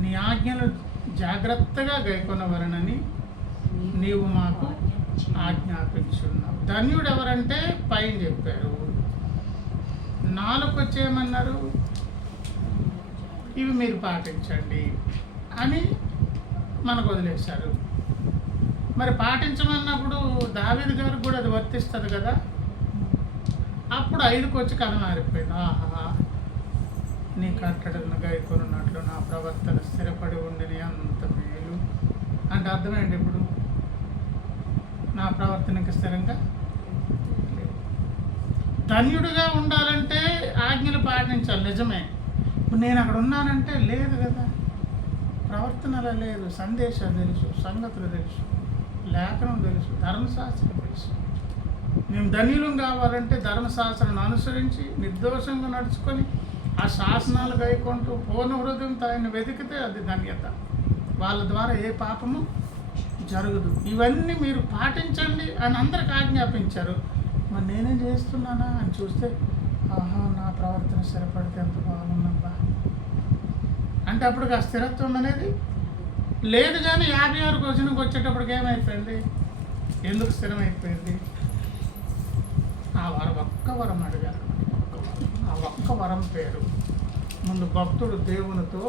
నీ ఆజ్ఞలు జాగ్రత్తగా గైకొనవలనని నీవు మాకు ఆజ్ఞాపించున్నావు. ధన్యుడు ఎవరంటే పైన చెప్పారు. 4 వచ్చేయమన్నారు, ఇవి మీరు పాటించండి అని మనకు వదిలేశారు. మరి పాటించమన్నప్పుడు దావీదు గారికి కూడా అది వర్తిస్తుంది కదా. అప్పుడు 5కి వచ్చి కథ మారిపోయింది. ఆహా, నీ కట్టడలను గైకొనున్నట్లు నా ప్రవర్తన స్థిరపడి ఉండిని అంత మేలు అంటే అర్థమేంటి? ఇప్పుడు నా ప్రవర్తనకి స్థిరంగా లేదు. ధన్యుడిగా ఉండాలంటే ఆజ్ఞలు పాటించాలి, నిజమే. ఇప్పుడు నేను అక్కడ ఉన్నానంటే లేదు కదా, ప్రవర్తన అలా లేదు. సందేశాలు తెలుసు, సంగతులు తెలుసు, లేఖనం తెలుసు, ధర్మశాస్త్రం తెలుసు. మేము ధన్యులం కావాలంటే ధర్మశాస్త్రాన్ని అనుసరించి నిర్దోషంగా నడుచుకొని ఆ శాసనాలు గైకొంటూ పూర్ణ హృదయంతో ఆయన వెతికితే అది ధన్యత. వాళ్ళ ద్వారా ఏ పాపము జరగదు. ఇవన్నీ మీరు పాటించండి అని అందరికి ఆజ్ఞాపించారు. మరి నేనేం చేస్తున్నానా అని చూస్తే, ఆహా, నా ప్రవర్తన స్థిరపడితే ఎంత బాగుందబ్బా అంటే అప్పుడు ఆ స్థిరత్వం అనేది లేదు. కానీ 56 క్వశ్చన్కి వచ్చేటప్పటికి ఏమైపోయింది? ఎందుకు స్థిరమైపోయింది? ఆ ఒక్క వరం అడిగారు. ఆ ఒక్క వరం పేరు ముందు భక్తుడు దేవునితో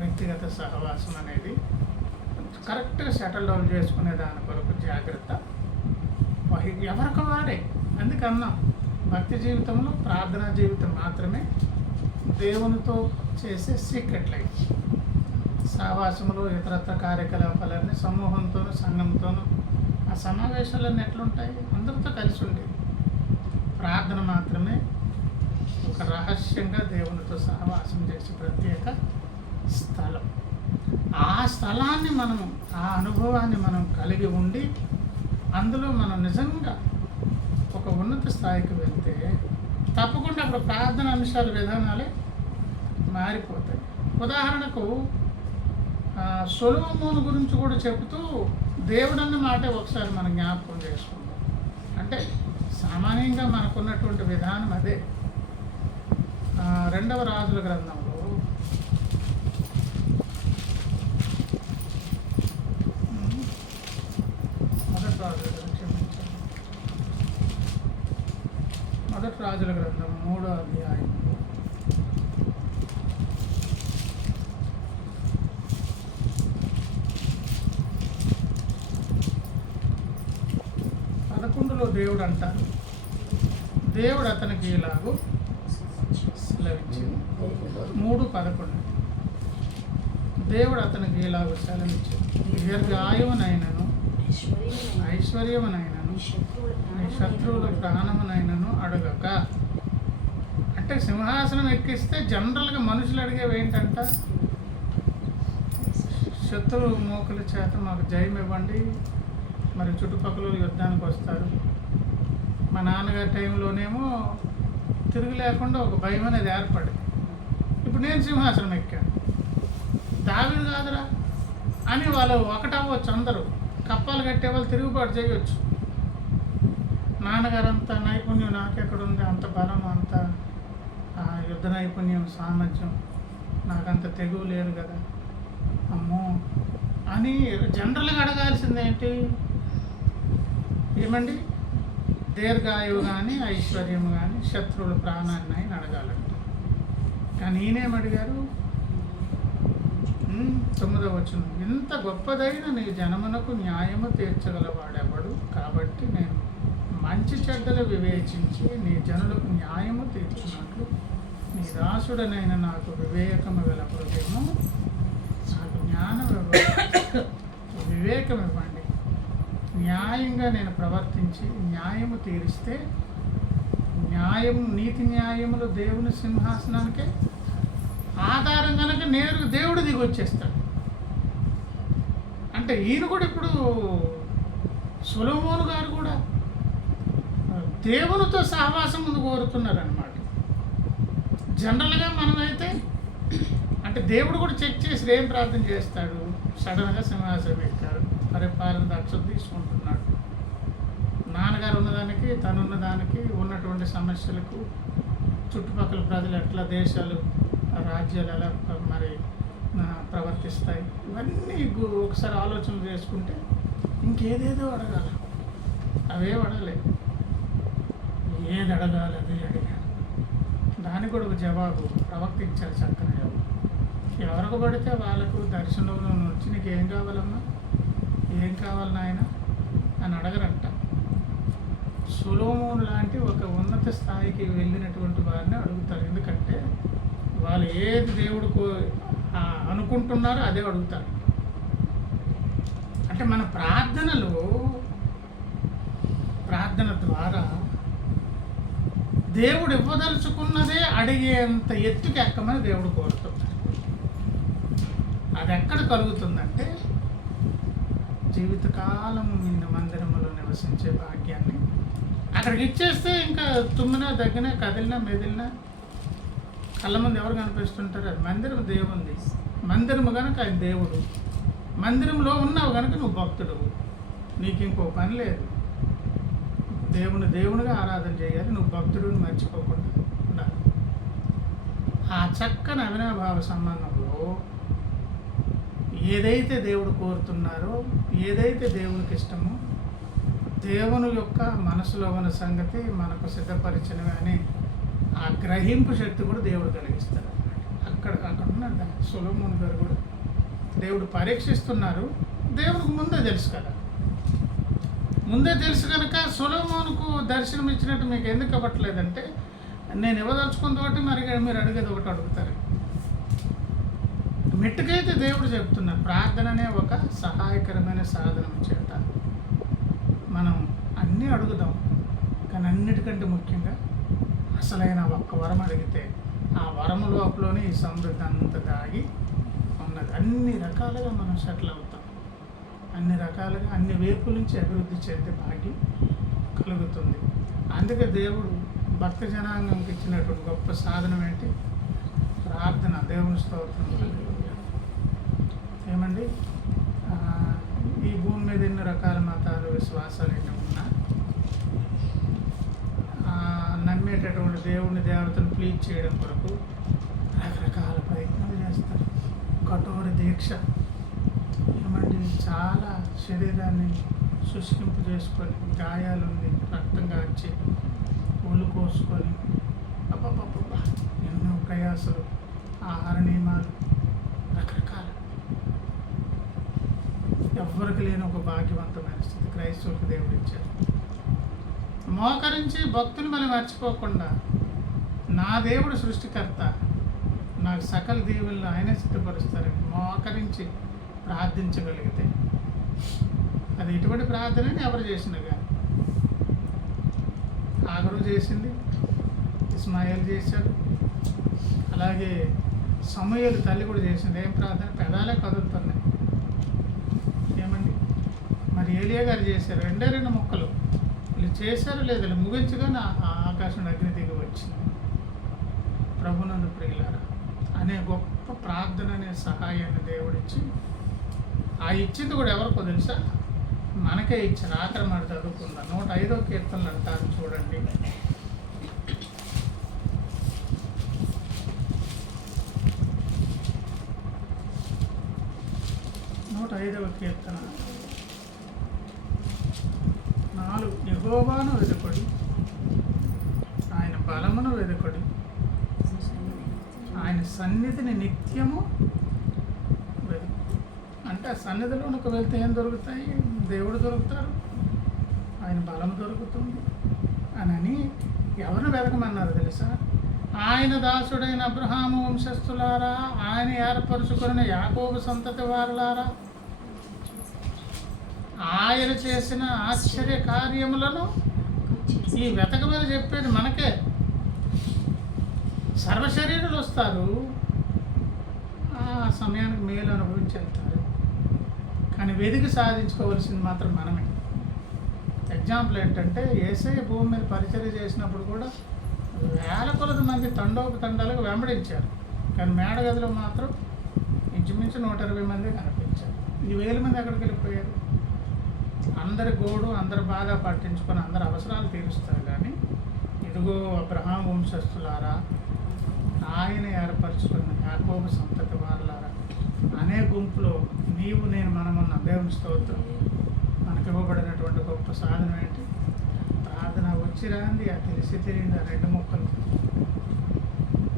వ్యక్తిగత సహవాసం అనేది కరెక్ట్గా సెటిల్ డౌన్ చేసుకునే దాని కొరకు జాగ్రత్త ఎవరికి వారే. అందుకన్నా భక్తి జీవితంలో ప్రార్థనా జీవితం మాత్రమే దేవునితో చేసే సీక్రెట్ లైఫ్. సహవాసంలో ఇతరత్ర కార్యకలాపాలన్నీ సమూహంతోనూ సంఘంతోనూ ఆ సమావేశాలన్నీ ఎట్లుంటాయి? అందరితో కలిసి ఉండేది. ప్రార్థన మాత్రమే ఒక రహస్యంగా దేవునితో సహవాసం చేసే ప్రత్యేక స్థలం. ఆ స్థలాన్ని మనము, ఆ అనుభవాన్ని మనం కలిగి ఉండి అందులో మనం నిజంగా ఒక ఉన్నత స్థాయికి వెళ్తే తప్పకుండా అప్పుడు ప్రార్థన అంశాల విధానాలే మారిపోతాయి. ఉదాహరణకు సొలొమోను గురించి కూడా చెబుతూ దేవుడన్న మాటే ఒకసారి మనం జ్ఞాపకం చేసుకుందాం. అంటే సామాన్యంగా మనకున్నటువంటి విధానం అదే. 2వ రాజుల గ్రంథంలో మొదటి రాజుల గ్రంథం 3వ అధ్యాయం 11లో దేవుడు అంటారు, దేవుడు అతనికి ఇలాగూ సెలవిచ్చింది. 3:11 దేవుడు అతనికి ఇలాగూ సెలవిచ్చింది, దీర్ఘాయువునైనను ఐశ్వర్యమునైనను నీ శత్రువుల ప్రాణమునైనను అడగక. అంటే సింహాసనం ఎక్కిస్తే జనరల్గా మనుషులు అడిగేవి ఏంటంట? శత్రువు మోకల చేత మాకు జయం ఇవ్వండి, మరి చుట్టుపక్కల యుద్ధానికి వస్తారు. మా నాన్నగారి టైంలోనేమో తిరుగు లేకుండా ఒక భయం అనేది ఏర్పడింది. ఇప్పుడు నేను సింహాసనం ఎక్కాను, దావీదు కాదురా అని వాళ్ళు ఒకటవ్వచ్చు అందరూ. కప్పాలు కట్టే వాళ్ళు తిరుగుబాటు చేయొచ్చు. నాన్నగారు అంత నైపుణ్యం నాకెక్కడుంది, అంత బలం, అంత యుద్ధ నైపుణ్యం, సామర్థ్యం, నాకంత తెగువ లేదు కదా, అమ్మో అని జనరల్గా అడగాల్సిందేంటి? ఏమండి, దీర్ఘాయువు కానీ, ఐశ్వర్యం కానీ, శత్రువుల ప్రాణాన్ని ఆయన అడగాలంట. కానీ ఈయనేమడిగారు? 9వ వచనం, ఇంత గొప్పదైన నీ జనమునకు న్యాయము తీర్చగలవాడెవడు? కాబట్టి నేను మంచి చెడ్డలు వివేచించి నీ జనులకు న్యాయము తీర్చినట్లు నీ దాసుడనైన నాకు వివేకము వెలపడేమో, నాకు జ్ఞానం ఇవ్వండి, వివేకం ఇవ్వండి. న్యాయంగా నేను ప్రవర్తించి న్యాయము తీరిస్తే, న్యాయం, నీతి న్యాయములు దేవుని సింహాసనానికే ఆధారం కనుక నేరుగా దేవుడు దిగి వచ్చేస్తాడు. అంటే ఈయన కూడా ఇప్పుడు సొలొమోను గారు కూడా దేవునితో సహవాసం ముందు కోరుతున్నారనమాట. జనరల్గా మనమైతే అంటే దేవుడు కూడా చెక్ చేసి ఏం ప్రార్థన చేస్తాడు? సడన్గా సింహాసనం ఎక్కారు, పరిపాలన దక్షత తీసుకుంటున్నాడు. నాన్నగారు ఉన్నదానికి, తనున్నదానికి, ఉన్నటువంటి సమస్యలకు, చుట్టుపక్కల ప్రజలు ఎట్లా, దేశాలు, రాజ్యాలు ఎలా మరి ప్రవర్తిస్తాయి, ఇవన్నీ ఒకసారి ఆలోచన చేసుకుంటే ఇంకేదేదో అడగాలి. అవే అడగలేదు, ఏది అడగాలి అదే అడిగాడు. దానికి కూడా ఒక జవాబు ప్రవక్త ఇచ్చారు, చక్కని జవాబు. ఎవరికి పడితే వాళ్ళకు దర్శనంలో వచ్చి నీకు ఏం కావాలమ్మా, ఏం కావాలి నాయన అని అడగరంట. సొలొమోను లాంటి ఒక ఉన్నత స్థాయికి వెళ్ళినటువంటి వారిని అడుగుతారు. ఎందుకంటే వాళ్ళు ఏది దేవుడికి అనుకుంటున్నారో అదే అడుగుతారు. అంటే మన ప్రార్థన ద్వారా దేవుడు ఇవ్వదలుచుకున్నదే అడిగేంత ఎత్తుకి ఎక్కమని దేవుడు కోరుతున్నాడు. అది ఎక్కడ కలుగుతుందంటే జీవితకాలం నిన్న మందిరంలో నివసించే భాగ్యాన్ని అక్కడికి ఇచ్చేస్తే ఇంకా తుమ్మినా, దగ్గినా, కదిలినా, మెదిలినా కళ్ళ ముందు ఎవరు కనిపిస్తుంటారు? అది మందిరం దేవుంది. మందిరము కనుక ఆయన దేవుడు, మందిరంలో ఉన్నావు కనుక నువ్వు భక్తుడు, నీకు ఇంకో పని లేదు. దేవునిగా ఆరాధన చేయాలి, నువ్వు భక్తుడిని మర్చిపోకుండా ఉండాలి. ఆ చక్కని అవినాభావ సంబంధంలో ఏదైతే దేవుడు కోరుతున్నారో, ఏదైతే దేవునికి ఇష్టమో, దేవుని యొక్క మనసులో ఉన్న సంగతి మనకు సిద్ధపరిచినవి అని ఆ గ్రహింపు శక్తి కూడా దేవుడు కలిగిస్తాడు అన్నమాట. అక్కడ ఉన్నాడు సొలొమోను గారు కూడా దేవుడు పరీక్షిస్తున్నారు. దేవుడికి ముందే తెలుసు కదా, ముందే తెలుసు కనుక సొలొమోనుకు దర్శనం ఇచ్చినట్టు మీకు ఎందుకు అవ్వట్లేదంటే, నేను ఇవ్వదలుచుకున్న ఒకటి మరి మీరు అడిగేది ఒకటి అడుగుతారు. మెట్టుకైతే దేవుడు చెప్తున్నారు, ప్రార్థన అనే ఒక సహాయకరమైన సాధనం చేత మనం అన్నీ అడుగుదాం. కానీ అన్నిటికంటే ముఖ్యంగా అసలైన ఒక్క వరం అడిగితే ఆ వరము లోపలనే ఈ సమృద్ధి అంతా దాగి ఉన్నది. అన్ని రకాలుగా మనం సెటిల్ అవుతాం, అన్ని రకాలుగా అన్ని వైపుల నుంచి అభివృద్ధి చెందే భాగ్యం కలుగుతుంది. అందుకే దేవుడు భక్త జనాంగంకి ఇచ్చినటువంటి గొప్ప సాధనం ఏంటి? ప్రార్థన. దేవుని స్తోత్రం. ఏమండి, ఈ భూమి మీద ఎన్ని రకాల మతాలు, విశ్వాసాలు ఎన్ని ఉన్నా నమ్మేటటువంటి దేవుని దేవతను ప్లీజ్ చేయడం కొరకు రకరకాల ప్రయత్నాలు చేస్తారు. కఠోర దీక్ష. ఏమండి, చాలా శరీరాన్ని శుష్కింపు చేసుకొని, గాయాలుంది, రక్తం కాచి, ఒళ్ళు కోసుకొని, అబ్బబ్బబ్బా ఎన్నో ప్రయాసాలు, ఆహార నియమాలు, రకరకాల. ఎవ్వరికి లేని ఒక భాగ్యవంతమైన స్థితి క్రైస్తవులకు దేవుడు ఇచ్చారు. మోకరించి భక్తులు మనం మర్చిపోకుండా, నా దేవుడు సృష్టికర్త, నాకు సకల దీవులను ఆయనే సిద్ధపరుస్తారని మోకరించి ప్రార్థించగలిగితే, అది ఇటువంటి ప్రార్థనని ఎవరు చేసినా కానీ, ఆగరు చేసింది, ఇస్మాయిల్ చేశాడు, అలాగే సమూయేలు తల్లి కూడా చేసింది. ఏం ప్రార్థన? పెదాలే కదులుతున్నాయి. ఏమండి, మరి ఏలియా గారు చేశారు, 2 ముక్కలు. వీళ్ళు చేశారు లేదా ముగించగానే ఆకాశం అగ్ని దిగి వచ్చింది. ప్రభునందు ప్రియులారా అనే గొప్ప ప్రార్థన అనే సహాయాన్ని దేవుడిచ్చి, ఆ ఇచ్చింది కూడా ఎవరికో తెలుసా? మనకే ఇచ్చారు. ఆఖరి మాట చదువుకుందాం. 105వ కీర్తనలు అంటారు చూడండి. 105వ కీర్తన 4. యెహోవాను వెదుకుడి, ఆయన బలమును వెదుకుడి, ఆయన సన్నిధిని నిత్యము వెతుకు. అంటే ఆ సన్నిధిలోనికి వెళ్తే ఏం దొరుకుతాయి? దేవుడు దొరుకుతారు, ఆయన బలం దొరుకుతుంది అని ఎవరిని వెతకమన్నారు తెలుసా? ఆయన దాసుడైన అబ్రహాము వంశస్థులారా, ఆయన ఏర్పరచుకున్న యాకోబు సంతతి వారులారా, ఆయన చేసిన ఆశ్చర్య కార్యములను ఈ వెతకమని చెప్పేది మనకే. సర్వశరీరులు వస్తారు, ఆ సమయానికి మేలు అనుభవించి వెళ్తారు. కానీ వెతికి సాధించుకోవాల్సింది మాత్రం మనమే. ఎగ్జాంపుల్ ఏంటంటే, యేసయ్య భూమి మీద పరిచర్య చేసినప్పుడు కూడా వేల కొలది మంది తండాలకు వెంబడించారు. కానీ మేడగదిలో మాత్రం ఇంచుమించు 120 మంది కనిపించారు. ఈ 1000 మంది ఎక్కడికి వెళ్ళిపోయారు? అందరి గోడు, అందరి బాధ పట్టించుకొని అందరి అవసరాలు తీరుస్తారు. కానీ ఇదిగో అబ్రహాం వంశస్థులారా, ఆయన ఏర్పరచుకున్న యాకోబు సంతతి వారులారా అనే గుంపులో నీవు నేను మనమున్న దేవుని స్తోత్రం. మనకు ఇవ్వబడినటువంటి గొప్ప సాధనం ఏంటి? ప్రార్థన. వచ్చి రాంది ఆ తెలిసి తెలియంది ఆ 2 ముక్కలు.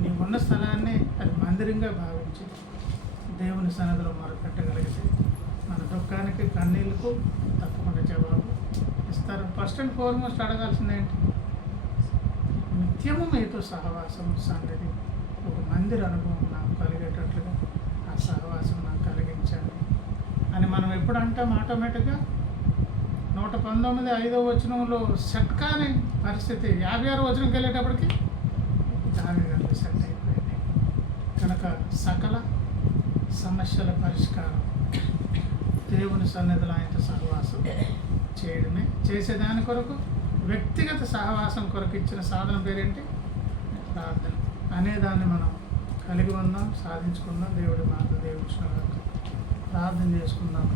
నీవున్న స్థలాన్ని అది మందిరంగా భావించి దేవుని సన్నిధిలో మొరపెట్టగలిగితే మన దుఃఖానికి, కన్నీళ్ళకు తప్పకుండా జవాబు ఇస్తారు. ఫస్ట్ అండ్ ఫార్మోస్ట్ అడగాల్సింది ఏంటి? నిత్యము మీతో సహవాసం, సన్నిధి, ఒక మందిర అనుభవం నాకు కలిగేటట్లుగా ఆ సహవాసం నాకు కలిగించండి అని మనం ఎప్పుడు అంటాం? ఆటోమేటిక్గా 119 5వ వచనంలో సెట్ కాని పరిస్థితి 56వ వచనంకి వెళ్ళేటప్పటికి దానిగా సెట్ అయిపోయింది. కనుక సకల సమస్యల పరిష్కారం దేవుని సన్నిధిలో ఆయనతో సహవాసం చేయడమే. చేసేదాని కొరకు వ్యక్తిగత సహవాసం కొరకు ఇచ్చిన సాధన పేరేంటి? ప్రార్థన అనేదాన్ని మనం కలిగి ఉందాం, సాధించుకుందాం. దేవుడి మాట దేవుడి ప్రార్థన చేసుకుందాం.